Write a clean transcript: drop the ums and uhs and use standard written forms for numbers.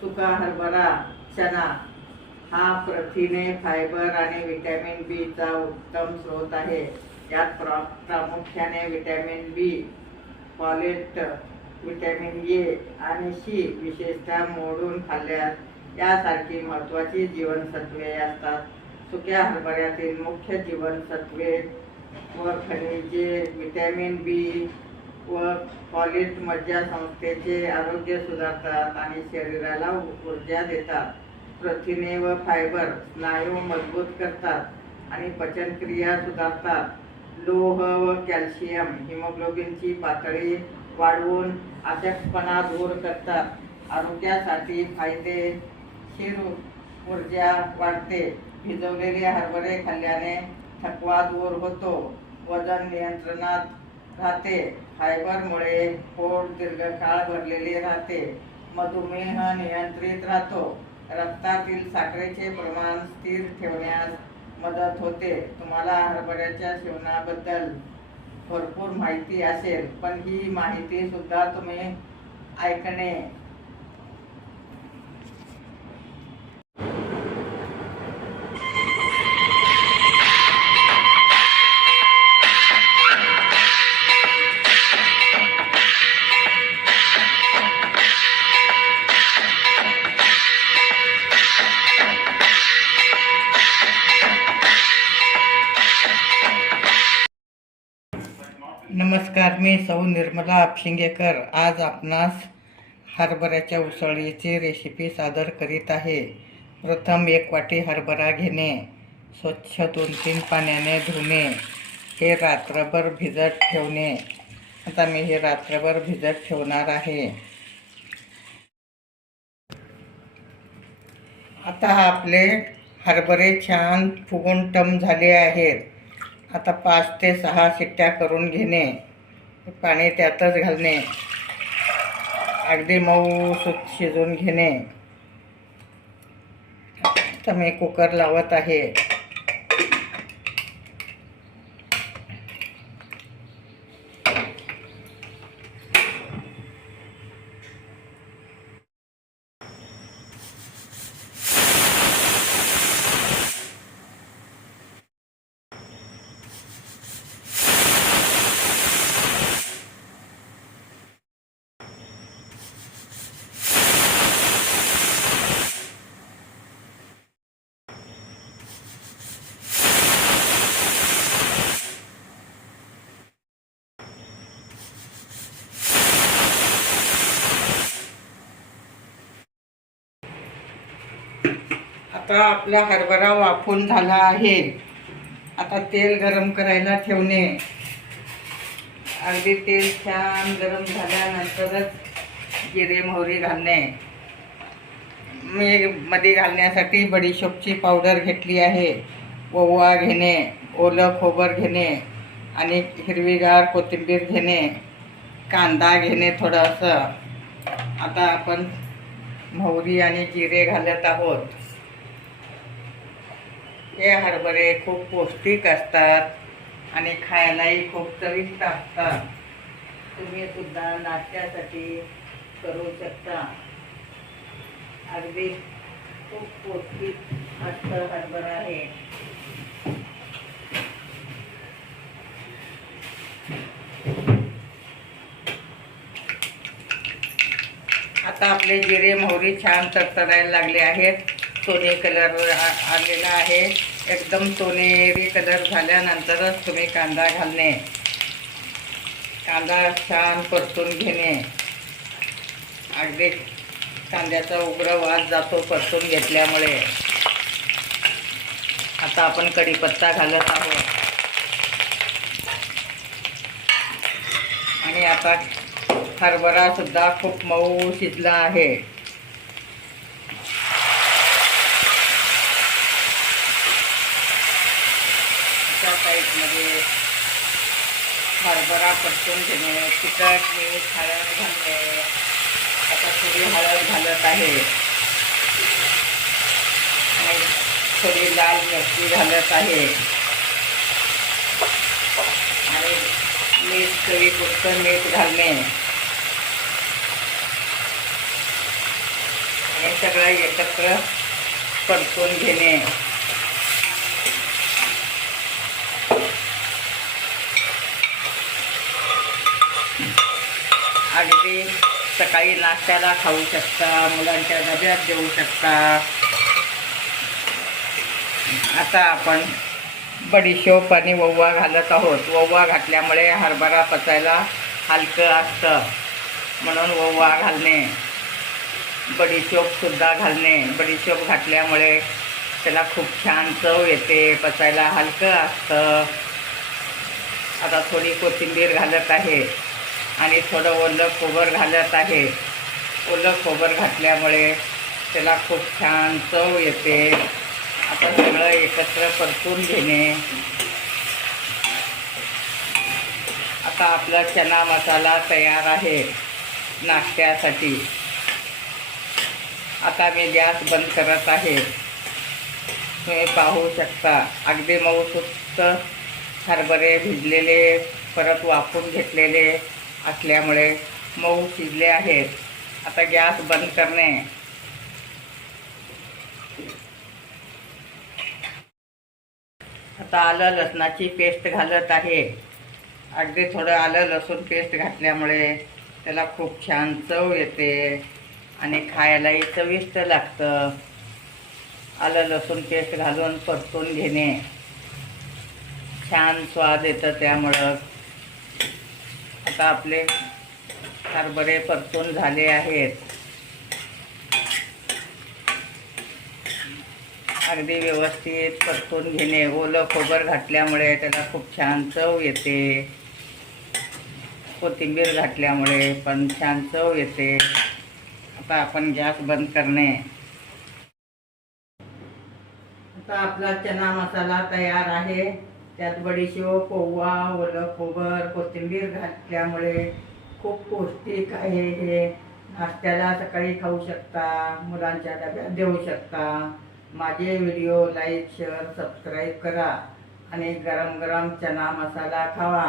सुका हरभरा चना हा प्रथिने, फायबर आणि व्हिटॅमिन बी चा उत्तम स्रोत आहे. यात प्रामुख्याने vitamin B, folate, vitamin A आणि सी विशेषतः मोडून खाल्ल्यास यासारखी महत्त्वाची जीवनसत्वे असतात. सुक्या हरभऱ्यातील मुख्य जीवनसत्वे व खनिजे व्हिटॅमिन बी व फॉलेट मज्जासंस्थेचे आरोग्य सुधारतात आणि शरीराला ऊर्जा देतात. प्रथिने व फायबर स्नायू मजबूत करतात आणि पचनक्रिया सुधारतात. लोह व कॅल्शियम हिमोग्लोबिनची पातळी वाढवून अशक्तपणा दूर करतात. आरोग्यासाठी फायदेशीर ऊर्जा वाढते. भिजवलेले हरभरे खाल्ल्याने थकवा दूर होतो, वजन नियंत्रणात राहते. फायबरमुळे पोट दीर्घकाळ भरलेले राहते, मधुमेह नियंत्रित राहतो, रक्तातील साखरेचे प्रमाण स्थिर ठेवण्यास मदत होते. तुम्हाला हरभऱ्याच्या सेवनाबद्दल भरपूर माहिती असेल, पण ही माहिती सुद्धा तुम्ही ऐकणे नमस्कार, मी सौ निर्मला आपशिंगेकर आज आपणास हरभऱ्याच्या उसळीची रेसिपी सादर करीत आहे. प्रथम 1 वाटी हरभरा घेणे, स्वच्छ 2-3 पाण्याने धुणे, हे रात्रभर भिजत ठेवणे. आता मी हे रात्रभर भिजत ठेवणार आहे. आता आपले हरभरे छान फुगून टम झाले आहेत. आता 5 ते 6 शिट्ट्या करून घेणे, पाणी त्यातच घालणे, अगदी मऊ शिजवून घेणे. आता मी कुकर लावत आहे. आता आपला हरभरा वाफून झाला आहे. आता तेल गरम करायला ठेवणे. अगदी तेल छान गरम झाल्यानंतरच जिरे मोहरी घालणे. मी मध्ये घालण्यासाठी बडीशोपची पावडर घेतली आहे. ओवा घेणे, ओलं खोबर घेणे आणि हिरवीगार कोथिंबीर घेणे, कांदा घेणे थोडंसं. आता आपण मोहरी आणि जिरे घालत आहोत. हे हरभरे खूप पौष्टिक असतात आणि खायलाही खूप चविष्ट असतात. तुम्ही सुद्धा नाश्त्यासाठी करू शकता. अगदी खूप पौष्टिक असतं हरभरा हे. आता आपले जिरे मोहरी छान तडतडायला लागले आहेत. सोनेरी कलर आलेला आहे. एकदम सोनेरी कलर झाल्यानंतरच तुम्ही कांदा घालणे. कांदा छान परतून घेणे. अगदी कांद्याचा उग्र वास जातो परतून घेतल्यामुळे. आता आपण कढीपत्ता घालत आहोत आणि आता हरभरा सुद्धा खूप मऊ शिजला आहे. त्या साईडमध्ये हरभरा परतून घेणे, तिखट मीठ हळद घालणे. आता थोडी हळद घालत आहे आणि थोडी लाल मिरची घालत आहे आणि मीठ चवीपुरतं मीठ घालणे. हे सगळं एकत्र परतून घेणे. अगदी सकाळी नाश्त्याला खाऊ शकता, मुलांच्या डब्यात देऊ शकता. आता आपण बडीशोप आणि ओवा घालत आहोत. ओवा घातल्यामुळे हरभरा पचायला हलकं असतं, म्हणून ओवा घालणे. बडीशोपसुद्धा घालणे. बडीशोप घातल्यामुळे त्याला खूप छान चव येते, पचायला हलकं असतं. आता थोडी कोथिंबीर घालत आहे आणि थोडं ओलं खोबर घालत आहे. ओलं खोबर घातल्यामुळे त्याला खूप छान चव येते. आता सगळं एकत्र परतून घेणे. आता आपला चना मसाला तयार आहे नाश्त्यासाठी. आता मी गॅस बंद करत आहे. तुम्ही पाहू शकता अगदी मऊसूत हरभरे भिजलेले, परत वाफून घेतलेले असल्यामुळे मऊ शिजले आहेत. आता गॅस बंद करणे. आता आलं लसणाची पेस्ट घालत आहे. अगदी थोडं आलं लसूण पेस्ट घातल्यामुळे त्याला खूप छान चव येते आणि खायलाही चविष्ट लागतं. आलं लसूण पेस्ट घालून परतून घेणे. छान स्वाद येतं त्यामुळं. आता आपले हरभरे परतून झाले आहेत. अगदी व्यवस्थित परतून घेणे. ओलं खोबर घातल्यामुळे त्याला खूप छान चव येते. कोथिंबीर घातल्यामुळे पण छान चव येते. आता आपण गॅस बंद करणे. आता आपला चना मसाला तयार आहे. त्यात बडीशोप, ओवा, ओलं खोबर, कोथिंबीर घातल्यामुळे खूप पौष्टिक आहे. हे नाश्त्याला सकाळी खाऊ शकता, मुलांच्या डब्यात देऊ शकता. माझे व्हिडिओ लाईक, शेअर, सबस्क्राईब करा आणि गरम गरम चना मसाला खावा.